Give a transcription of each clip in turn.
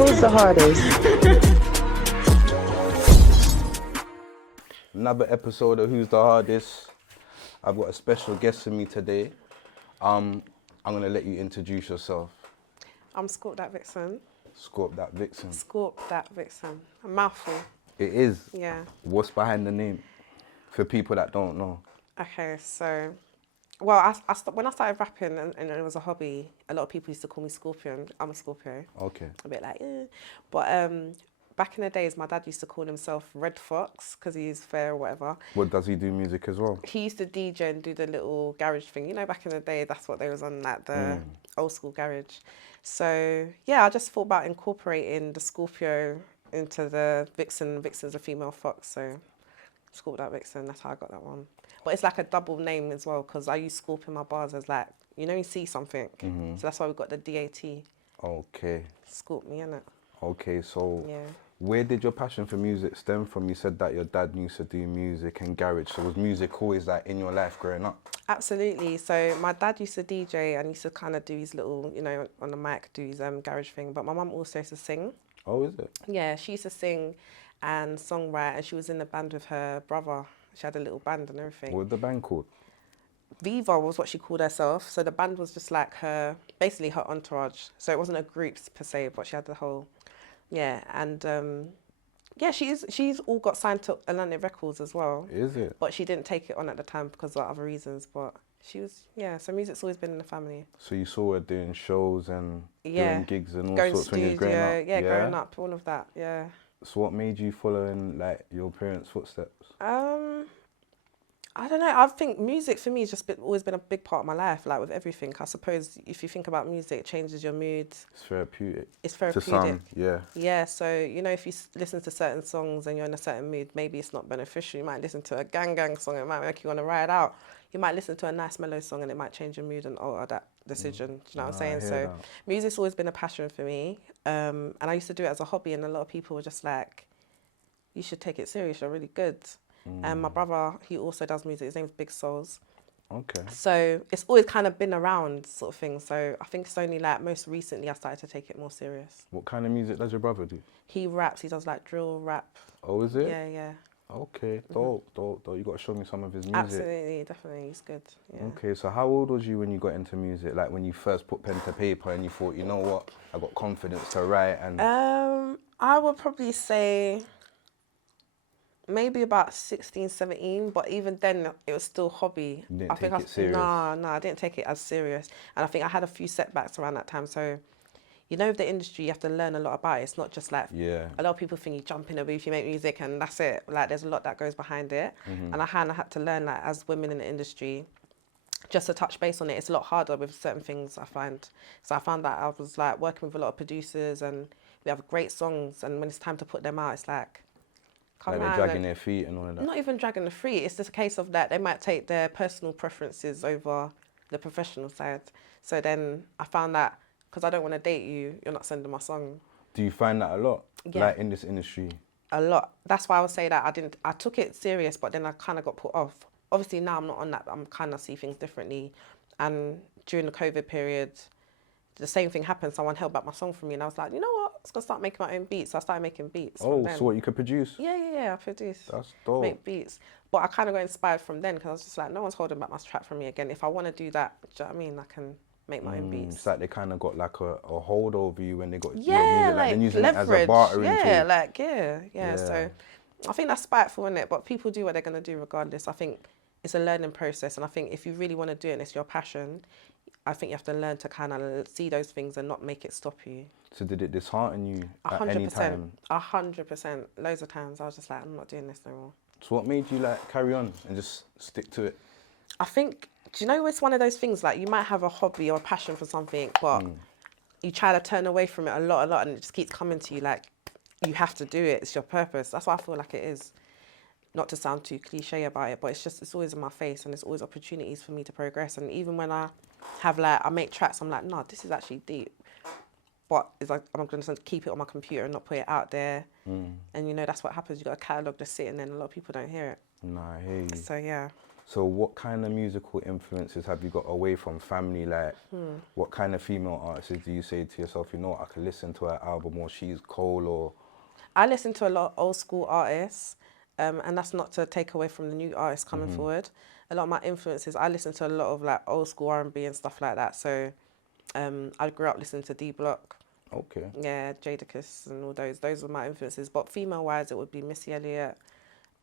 Who's the hardest? Another episode of Who's the Hardest. I've got a special guest with me today. I'm gonna let you introduce yourself. I'm Scorp Dat Vixen. Scorp Dat Vixen. Scorp Dat Vixen. A mouthful. It is. Yeah. What's behind the name? For people that don't know. Okay, so, well, when I started rapping and it was a hobby, a lot of people used to call me Scorpion. I'm a Scorpio. Okay. A bit like, eh. But back in the days, my dad used to call himself Red Fox because he's fair or whatever. What, does he do music as well? He used to DJ and do the little garage thing. You know, back in the day, that's what they was on, like the old school garage. So, yeah, I just thought about incorporating the Scorpio into the Vixen. Vixen's a female fox, so Scorp Dat Vixen, that's how I got that one. But it's like a double name as well, because I use Scorp in my bars as like, you know, you see something. So that's why we got the DAT. Okay. Scorp me, innit? Okay, so Yeah. where did your passion for music stem from? You said that your dad used to do music and garage, so was music always like in your life growing up? Absolutely. So my dad used to DJ and used to kind of do his little, you know, on the mic, do his garage thing. But my mum also used to sing. Oh, is it? Yeah, she used to sing and songwrite, and she was in the band with her brother. She had a little band and everything. What was the band called? Viva was what she called herself. So the band was just like her, basically her entourage. So it wasn't a group per se, but she had the whole, yeah. And yeah, she's all got signed to Atlantic Records as well. Is it? But she didn't take it on at the time because of other reasons. But she was, yeah, so music's always been in the family. So you saw her doing shows and doing gigs and all going sorts when you studio, were growing up? yeah, growing up, all of that, yeah. So what made you follow in like your parents' footsteps? I don't know. I think music for me has just always been a big part of my life, like with everything. I suppose if you think about music, it changes your mood. It's therapeutic. It's therapeutic. To some, yeah. Yeah, so, you know, if you listen to certain songs and you're in a certain mood, maybe it's not beneficial. You might listen to a gang song, it might make you want to ride out. You might listen to a nice mellow song and it might change your mood and alter that decision. Do you know what I'm saying? So that. music's always been a passion for me. And I used to do it as a hobby, and a lot of people were just like, you should take it serious, you're really good. And my brother, he also does music, his name's Big Souls. Okay. So it's always kind of been around sort of thing. So I think it's only like most recently I started to take it more serious. What kind of music does your brother do? He raps, he does like drill rap. Oh, is it? Yeah, yeah. Okay, dope. You got to show me some of his music. Absolutely, definitely, he's good. Yeah. Okay, so how old was you when you got into music? Like when you first put pen to paper and you thought, you know what, I got confidence to write and... I would probably say maybe about 16, 17, but even then it was still hobby. You didn't take it serious? No, I didn't take it as serious. And I think I had a few setbacks around that time. So, you know, with the industry, you have to learn a lot about it. It's not just like, a lot of people think you jump in a booth, you make music and that's it. Like there's a lot that goes behind it. And I kind of had to learn, like, as women in the industry, just to touch base on it, it's a lot harder with certain things, I find. So I found that I was like working with a lot of producers and we have great songs, and when it's time to put them out, it's like, like they're dragging their feet and all of that. Not even dragging the feet. It's just a case of that they might take their personal preferences over the professional side. So then I found that because I don't want to date you, you're not sending my song. Do you find that a lot? Yeah. Like in this industry? A lot. That's why I would say that I took it serious, but then I kind of got put off. Obviously now I'm not on that, but I'm kind of see things differently. And during the COVID period, the same thing happened. Someone held back my song from me and I was like, you know what? I was going to start making my own beats. So I started making beats. Oh, so what, you could produce? Yeah, I produce. That's dope. Make beats. But I kind of got inspired from then because I was just like, no one's holding back my track from me again. If I want to do that, do you know what I mean? I can make my own beats. It's like they kind of got like a hold over you when they got yeah, your music. like they're using leverage. it as a bartering yeah, tool. like, yeah. So I think that's spiteful, isn't it? But people do what they're going to do regardless. I think it's a learning process. And I think if you really want to do it and it's your passion, I think you have to learn to kind of see those things and not make it stop you. So did it dishearten you at any time? 100%. Loads of times I was just like, I'm not doing this no more. So what made you like carry on and just stick to it? I think, do you know, it's one of those things like you might have a hobby or a passion for something, but you try to turn away from it a lot and it just keeps coming to you like, you have to do it. It's your purpose. That's what I feel like it is. Not to sound too cliche about it, but it's always in my face and there's always opportunities for me to progress. And even when I have like, I make tracks, I'm like, no, this is actually deep. But it's like, I'm going to keep it on my computer and not put it out there. And you know, that's what happens. You got a catalogue just sitting there and a lot of people don't hear it. Nah, I hear you. So yeah. So what kind of musical influences have you got away from family? Like, what kind of female artists do you say to yourself, you know what, I can listen to her album, or she's cool, or... I listen to a lot of old school artists, and that's not to take away from the new artists coming forward. A lot of my influences, I listen to a lot of like old school R&B and stuff like that. So I grew up listening to D Block. Okay. Yeah, Jadakiss and all those. Those were my influences. But female-wise, it would be Missy Elliott,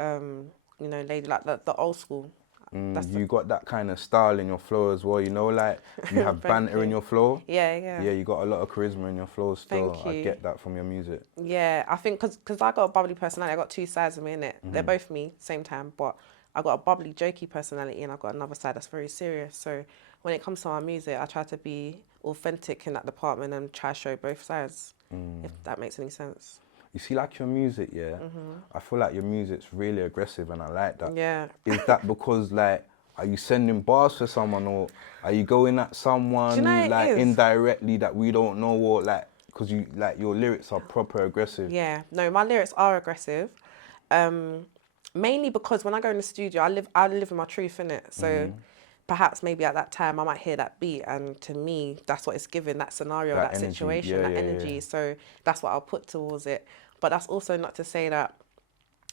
you know, Lady, like the old school. You got that kind of style in your flow as well, you know, like you have banter in your flow. Yeah. Yeah, you got a lot of charisma in your flow still. Thank you. I get that from your music. Yeah, I think because I got a bubbly personality, I got two sides of me, innit? They're both me, same time, but I got a bubbly, jokey personality and I got another side that's very serious. So when it comes to my music, I try to be authentic in that department and try to show both sides, if that makes any sense. You see, like your music, yeah, I feel like your music's really aggressive and I like that. Yeah. Is that because, like, are you sending bars for someone, or are you going at someone, Do you know like, it is? indirectly that we don't know, or, like, because you, like, your lyrics are proper aggressive? Yeah, no, my lyrics are aggressive. Mainly because when I go in the studio, I live in my truth, innit? So perhaps maybe at that time I might hear that beat, and to me, that's what it's giving, that scenario, that energy. situation, Yeah, that energy. yeah. So that's what I'll put towards it. But that's also not to say that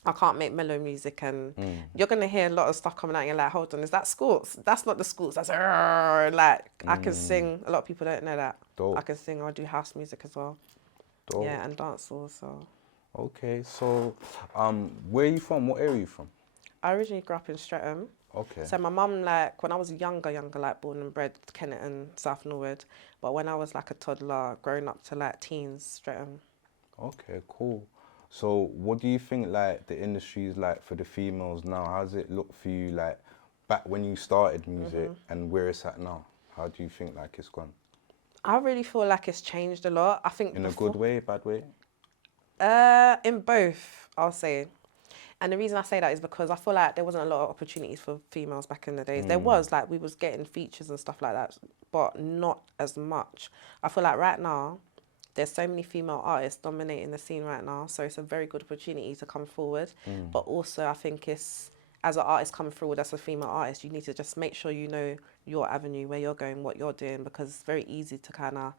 I can't make mellow music, and you're going to hear a lot of stuff coming out and you're like, hold on, is that Scorps? That's not the Scorps, that's like, I can sing. A lot of people don't know that. Dope. I can sing, I do house music as well. Dope. Yeah, and dancehall, so. Okay, so where are you from? What area are you from? I originally grew up in Streatham. Okay. So my mum, like, when I was younger, like, born and bred Kennington, South Norwood. But when I was, like, a toddler, growing up to, like, teens, Streatham. Okay, cool. So what do you think, like, the industry is like for the females now? How does it look for you, like, back when you started music and where it's at now? How do you think, like, it's gone? I really feel like it's changed a lot. I think In a good way, bad way? In both, I'll say. And the reason I say that is because I feel like there wasn't a lot of opportunities for females back in the days. There was, like, we was getting features and stuff like that, but not as much. I feel like right now, there's so many female artists dominating the scene right now, so it's a very good opportunity to come forward. But also, I think it's, as an artist coming forward as a female artist, you need to just make sure you know your avenue, where you're going, what you're doing, because it's very easy to kind of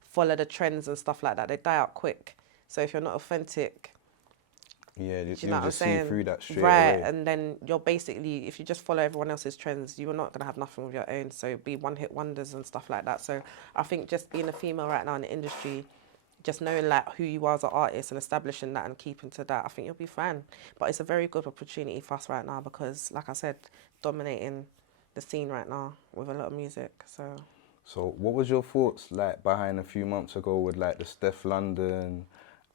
follow the trends and stuff like that. They die out quick. So if you're not authentic, yeah, you you'll know what I'm just see saying? through that straight right, away. and then you're basically, if you just follow everyone else's trends, you're not going to have nothing of your own. So be one-hit wonders and stuff like that. So I think just being a female right now in the industry, just knowing, like, who you are as an artist and establishing that and keeping to that, I think you'll be fine. But it's a very good opportunity for us right now because, like I said, dominating the scene right now with a lot of music. So what was your thoughts, like, behind a few months ago with, like, the Steph London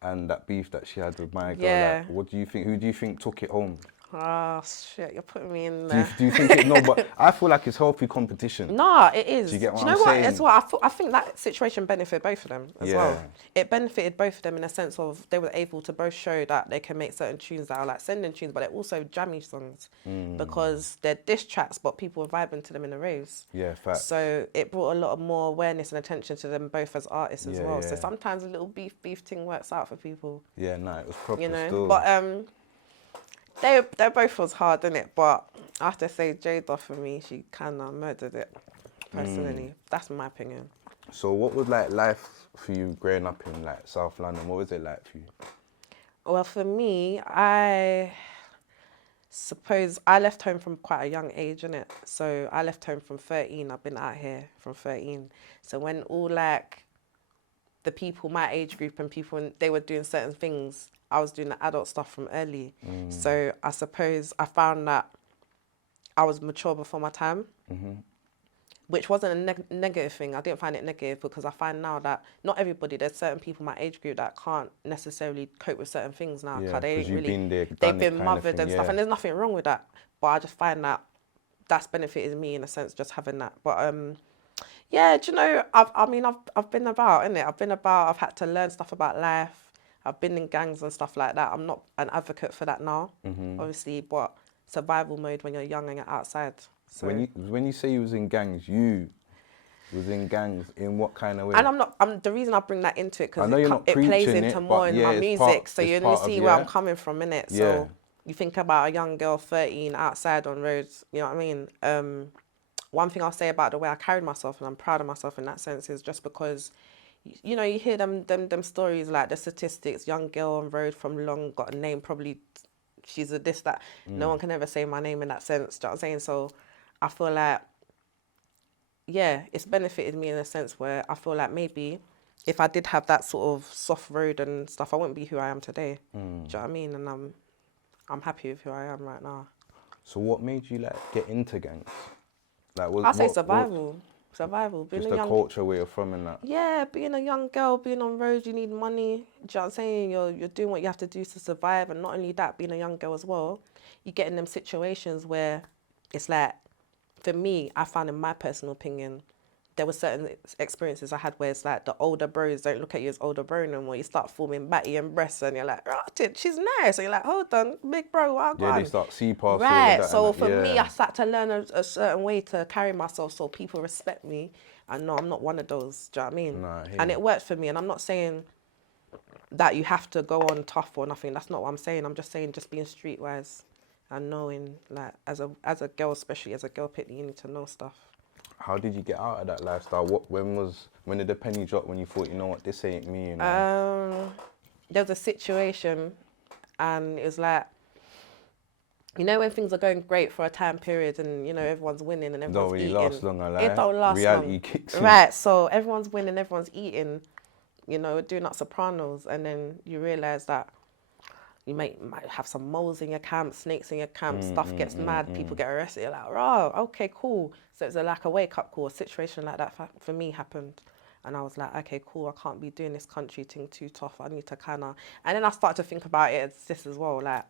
and that beef that she had with my girl? Yeah. Like, what do you think? Who do you think took it home? oh shit, you're putting me in Do you, there. do you think it? No, but I feel like it's healthy competition. No, it is. Do you get what know I'm what? saying? As well, I think that situation benefited both of them as Yeah. well. It benefited both of them in a sense of they were able to both show that they can make certain tunes that are like sending tunes, but they're also jammy songs because they're diss tracks, but people were vibing to them in the raves. Yeah, facts. So it brought a lot of more awareness and attention to them both as artists as Yeah, well. yeah. So sometimes a little beef thing works out for people, Yeah, no, it was proper you know. still. But they both was hard, innit? But I have to say, Jada for me, she kind of murdered it. Personally, that's my opinion. So what was, like, life for you growing up in, like, South London? What was it like for you? Well, for me, I suppose I left home from quite a young age, innit? So I left home from 13. I've been out here from 13. So when all, like, the people my age group and people, they were doing certain things, I was doing the adult stuff from early. So I suppose I found that I was mature before my time, which wasn't a negative thing. I didn't find it negative because I find now that not everybody, there's certain people my age group that can't necessarily cope with certain things now. Yeah, They 'cause you've really, been there, done they've it been kind of mothered thing, and stuff, yeah. and there's nothing wrong with that. But I just find that that's benefited me in a sense, just having that. But yeah, do you know, I've been about, innit? I've had to learn stuff about life. I've been in gangs and stuff like that. I'm not an advocate for that now, obviously, but survival mode when you're young and you're outside. So. When you say you was in gangs, you was in gangs in what kind of way? And I'm not. The reason I bring that into it I because know you're not it plays preaching into it, more but in yeah, my it's music, part- so it's you only part of- see where yeah. I'm coming from, innit? Yeah. So you think about a young girl, 13, outside on roads, you know what I mean? One thing I'll say about the way I carried myself, and I'm proud of myself in that sense, is just because, you know, you hear them stories, like the statistics, young girl on road from long, got a name, probably she's a this, that. No one can ever say my name in that sense, do you know what I'm saying? So I feel like, yeah, it's benefited me in a sense where I feel like maybe if I did have that sort of soft road and stuff, I wouldn't be who I am today. Do you know what I mean? And I'm happy with who I am right now. So what made you like get into gangs? Like, I'll say survival. Survival. Just the culture where you're from and that. Yeah, being a young girl, being on road, you need money. Do you know what I'm saying? You're doing what you have to do to survive, and not only that, being a young girl as well, you get in them situations where it's like, for me, I found, in my personal opinion, there were certain experiences I had where it's like the older bros don't look at you as older bro no more. You start forming batty and breasts, and you're like, oh, she's nice. So you're like, hold on, big bro, what Yeah, they start see past right. that. So for me, I started to learn a certain way to carry myself so people respect me. And no, I'm not one of those. Do you know what I mean? Nah, and it worked for me. And I'm not saying that you have to go on tough or nothing. That's not what I'm saying. I'm just saying just being streetwise and knowing, like, as a girl, especially as a girl pitney, you need to know stuff. How did you get out of that lifestyle? When did the penny drop when you thought, you know what, this ain't me? You know? There was a situation, and it was like, you know, when things are going great for a time period, and you know everyone's winning and everyone's don't really eating. last long, it don't last Reality long. kicks in. Right. So everyone's winning, everyone's eating. You know, doing up Sopranos, and then you realise that you might have some moles in your camp, snakes in your camp, stuff gets mad, people get arrested. You're like, oh, okay, cool. So it's like a wake-up call. A situation like that for me happened. And I was like, okay, cool, I can't be doing this country thing too tough. I need to kind of... And then I started to think about it as this as well. Like,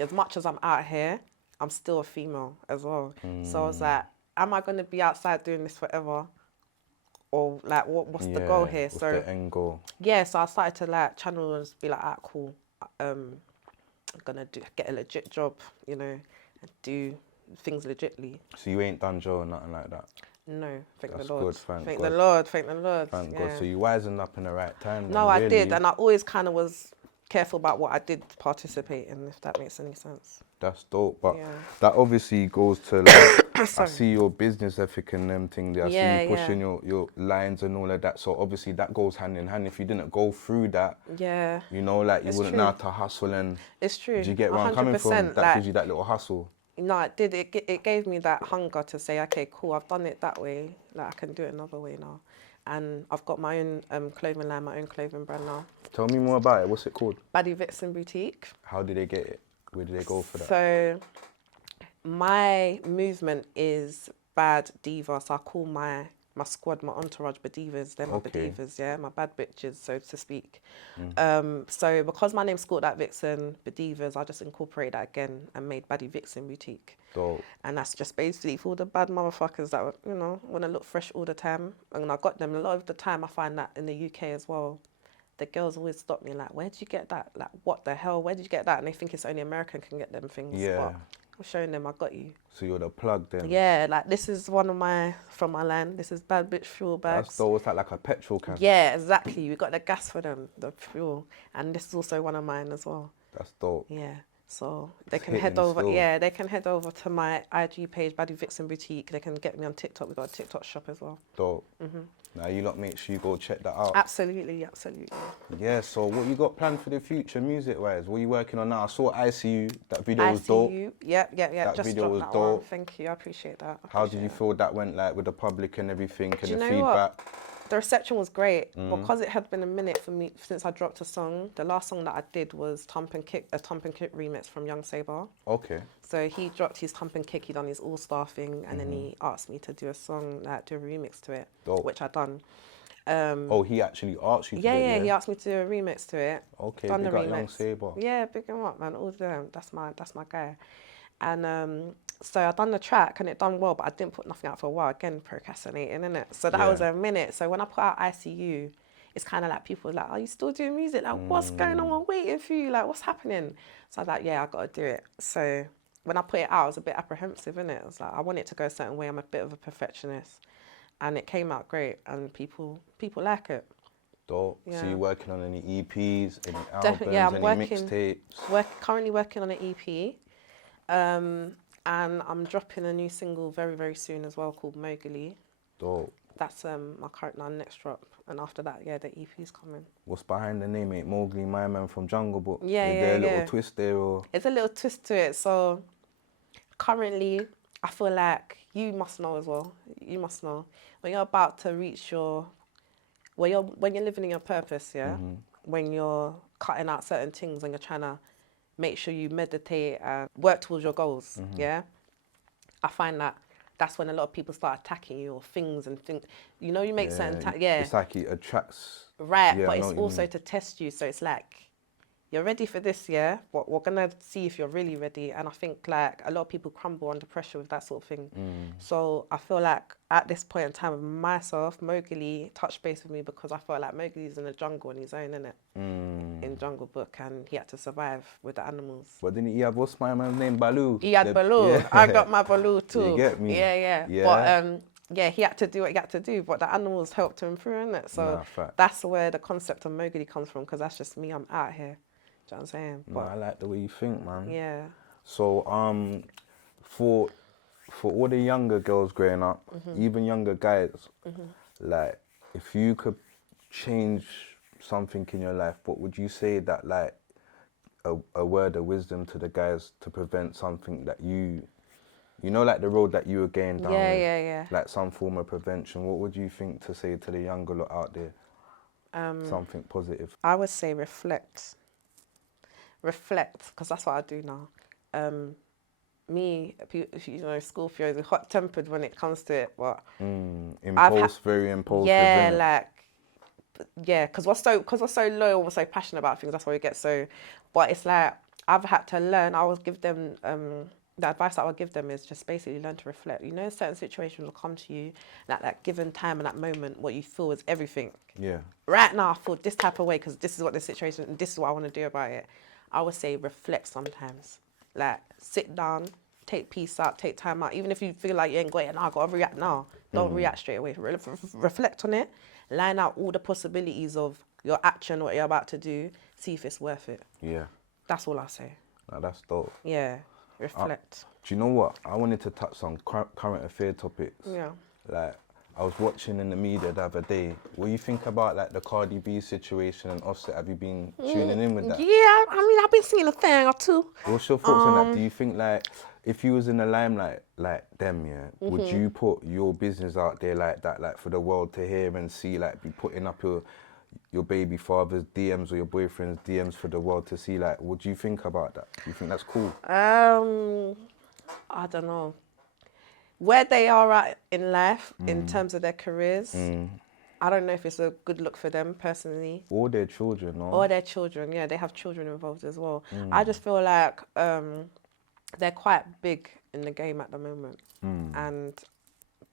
as much as I'm out here, I'm still a female as well. So I was like, am I going to be outside doing this forever? Or like, what's the goal here? What's the end goal? Yeah, so I started to like channel and be like, cool. I'm gonna get a legit job, you know, and do things legitly. So you ain't done Joe or nothing like that? No, thank That's the Lord. good, thank the God. Lord, thank the Lord. Thank yeah. God. So you wisened up in the right time. No, then, I really. did, and I always kind of was careful about what I did participate in, if that makes any sense. That's dope, but Yeah. that obviously goes to like, I see your business ethic and them thing there. I see you pushing your lines and all of that. So obviously that goes hand in hand. If you didn't go through that, you know, like you wouldn't know how to hustle and. It's true. Do you get where I'm coming from? That like, gives you that little hustle. No, it did. It gave me that hunger to say, okay, cool, I've done it that way. Like, I can do it another way now. And I've got my own clothing line, my own clothing brand now. Tell me more about it. What's it called? Penny Dro Boutique. How did they get it? Where did they go for that? So, my movement is bad diva. So I call my squad, my entourage, Badivas. They're my Badivas, yeah, my bad bitches, so to speak. So because my name's Scorp Dat Vixen, Badivas, I just incorporated that again and made Penny Dro Boutique. Dope. And that's just basically for all the bad motherfuckers that, you know, want to look fresh all the time. And I got them a lot of the time. I find that in the UK as well. The girls always stop me like, where did you get that? Like, what the hell? Where did you get that? And they think it's only American can get them things. Yeah. But I'm showing them I got you. So you're the plug then? Yeah, like this is one of from my land. This is bad bitch fuel bags. That's dope. It's like a petrol can. Yeah, exactly. We got the gas for them, the fuel. And this is also one of mine as well. That's dope. Yeah. So they can head over. Still. Yeah, they can head over to my IG page, Penny Dro Boutique. They can get me on TikTok. We've got a TikTok shop as well. Dope. Now you lot make sure you go check that out. Absolutely, absolutely. Yeah. So what you got planned for the future, music-wise? What are you working on now? I saw ICU. That video was dope. Yep. That just video was that dope. One. Thank you. I appreciate that. How did you feel that went like with the public and everything and Do you the know feedback? What? The reception was great because it had been a minute for me since I dropped a song. The last song that I did was Thump and Kick, a Thump and Kick remix from Young Saber. Okay. So he dropped his Thump and Kick, he done his all-star thing, and then he asked me to do a song, like do a remix to it, which I done. He actually asked you to do it? Yeah, he asked me to do a remix to it. Okay, done big the up remix. Young Saber. Yeah, big him up, man. All of them. That's my guy. And so I done the track and it done well, but I didn't put nothing out for a while. Again, procrastinating, innit? So that was a minute. So when I put out ICU, it's kind of like people like, are you still doing music? Like, what's going on? I'm waiting for you. Like, what's happening? So I was like, yeah, I got to do it. So when I put it out, I was a bit apprehensive, innit? I was like, I want it to go a certain way. I'm a bit of a perfectionist. And it came out great and people like it. Dope. So Yeah. you working on any EPs, any albums, Definitely, yeah, I'm any working. mixtapes? Currently working on an EP, and I'm dropping a new single very, very soon as well called Mowgli. Dope. That's my next drop, and after that, yeah, the EP's coming. What's behind the name? Ain't Mowgli, my man from Jungle Book? Yeah, Is yeah, there a little yeah. twist there, or? It's a little twist to it. So currently, I feel like you must know as well. You must know when you're about to reach when you're living in your purpose, yeah. Mm-hmm. When you're cutting out certain things and you're trying to make sure you meditate and work towards your goals, Mm-hmm. yeah. I find that that's when a lot of people start attacking you or things and think, you know, you make certain yeah. It's like it attracts. Right, Yeah, but I know it's what you also mean. to test you. So it's like, you're ready for this, yeah? But we're going to see if you're really ready. And I think, like, a lot of people crumble under pressure with that sort of thing. So I feel like at this point in time with myself, Mowgli touched base with me because I felt like Mowgli's in the jungle on his own, innit? In Jungle Book, and he had to survive with the animals. But didn't he have, what's my man's name? Baloo. He had Baloo. Yeah. I got my Baloo too. You get me? Yeah. Yeah. But yeah, he had to do what he had to do, but the animals helped him through, innit? So Nah, fact. that's where the concept of Mowgli comes from, because that's just me. I'm out here. Do you know what I'm saying? No, I like the way you think, man. Yeah. So, for all the younger girls growing up, even younger guys, like, if you could change something in your life, what would you say that, like, a word of wisdom to the guys to prevent something that you know, like the road that you were going down with, Yeah. like some form of prevention, what would you think to say to the younger lot out there? Something positive. I would say reflect, because that's what I do now. Me, if you know, Scorpio is hot-tempered when it comes to it, but Very impulsive. yeah, innit? like, yeah, because we're so low and we're so passionate about things. That's why we get so. But it's like I've had to learn. I would give them the advice that I would give them is just basically learn to reflect. You know, certain situations will come to you at that given time and that moment. What you feel is everything. Yeah. Right now, I feel this type of way because this is what the situation and this is what I want to do about it. I would say reflect sometimes. Like sit down, take peace out, take time out. Even if you feel like you ain't got it now, I gotta react now. Don't react straight away. Reflect on it. Line out all the possibilities of your action, what you're about to do. See if it's worth it. Yeah. That's all I say. Nah, that's dope. Yeah. Reflect. Do you know what? I wanted to touch on current affair topics. Yeah. Like, I was watching in the media the other day. What do you think about, like, the Cardi B situation and Offset? Have you been tuning in with that? Yeah, I mean, I've been seeing a thing or two. What's your thoughts on that? Do you think, like, if you was in the limelight like them, yeah, would you put your business out there like that, like, for the world to hear and see, like, be putting up your baby father's DMs or your boyfriend's DMs for the world to see? Like, what do you think about that? Do you think that's cool? I don't know. Where they are at in life, in terms of their careers, I don't know if it's a good look for them personally. Or their children, no? Or their children, yeah, they have children involved as well. I just feel like they're quite big in the game at the moment.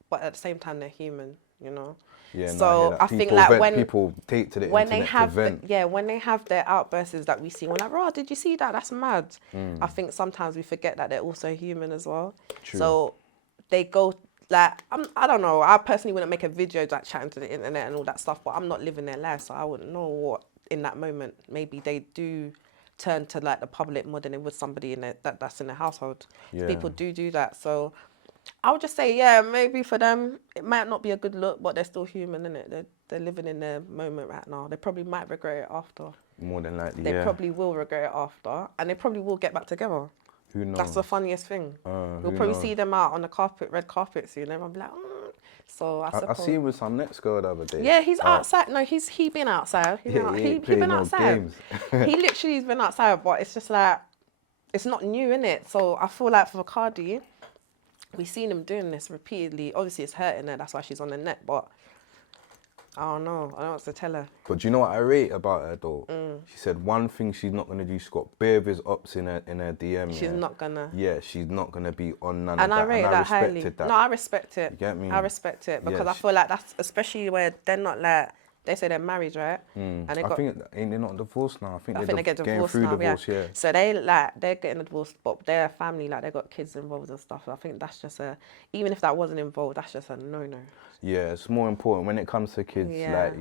But at the same time, they're human, you know? Yeah, so I think people like vent, people take to the when internet they have to vent. when they have their outbursts that we see, we're like, "Oh, did you see that? That's mad." I think sometimes we forget that they're also human as well. True. So they go like I don't know. I personally wouldn't make a video like chatting to the internet and all that stuff, but I'm not living their life, so I wouldn't know what in that moment. Maybe they do turn to like the public more than it would somebody in that's in the household. Yeah. People do that, so. I would just say, yeah, maybe for them, it might not be a good look, but they're still human, innit? They're living in their moment right now. They probably might regret it after. More than likely, They probably will regret it after, and they probably will get back together. Who knows? That's the funniest thing. You'll who probably knows? see them out on the carpet, red carpet soon, and everyone be like, So I I suppose. see him with some next girl the other day. Yeah, he's outside. No, he been outside. He been outside. He literally's been outside, but it's just like, it's not new, innit? So I feel like for Cardi, we've seen him doing this repeatedly. Obviously, it's hurting her. That's why she's on the net. But I don't know. I don't know what to tell her. But do you know what I rate about her though? She said one thing she's not gonna do. She's got bare of his ops in her DM. She's not gonna. Yeah, she's not gonna be on none And of I that. rate And that I highly. respected that. No, I respect it. You get me? I respect it because Yeah, I feel like that's especially where they're not like They say they're married, right? And they got, think ain't they not divorced now? I think they get getting divorced through now. divorce, yeah. So they're getting a divorce, but their family, like, they got kids involved and stuff. I think that's just even if that wasn't involved, that's just a no-no. Yeah, it's more important when it comes to kids. Yeah. Like,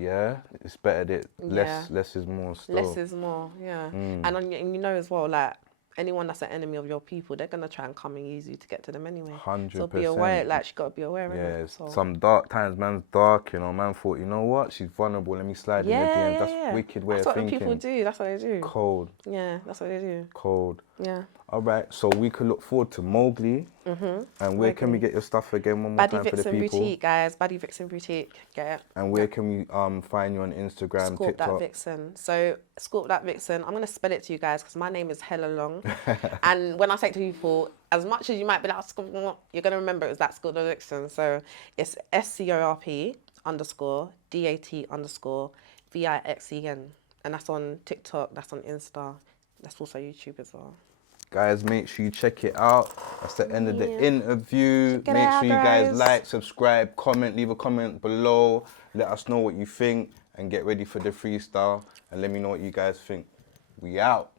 it's better that less is more still. Less is more, yeah. And you know as well, like, anyone that's an enemy of your people, they're gonna try and come and use you to get to them anyway. 100%. So be aware, like, you gotta be aware of Yeah, it. So. some dark times, man's dark, you know. Man thought, you know what, she's vulnerable. Let me slide in the DMs. That's wicked way of thinking. That's what people do. That's what they do. Cold. Yeah, that's what they do. Cold. Yeah. All right, so we could look forward to Mowgli. And where can we get your stuff again one more time for the people? Baddie Vixen Boutique, guys. Baddie Vixen Boutique. Get it. And where can we find you on Instagram, Scorp TikTok? Dat Vixen. So Scorp Dat Vixen. I'm gonna spell it to you guys because my name is hella long. And when I say it to people, as much as you might be like, you're gonna remember it was that Scorp Dat Vixen. So it's SCORP_DAT_VIXEN, and that's on TikTok. That's on Insta. That's also YouTube as well. Guys, make sure you check it out. That's the end of the interview. Check it Make out, sure you guys guys. like, subscribe, comment, leave a comment below. Let us know what you think and get ready for the freestyle. And let me know what you guys think. We out.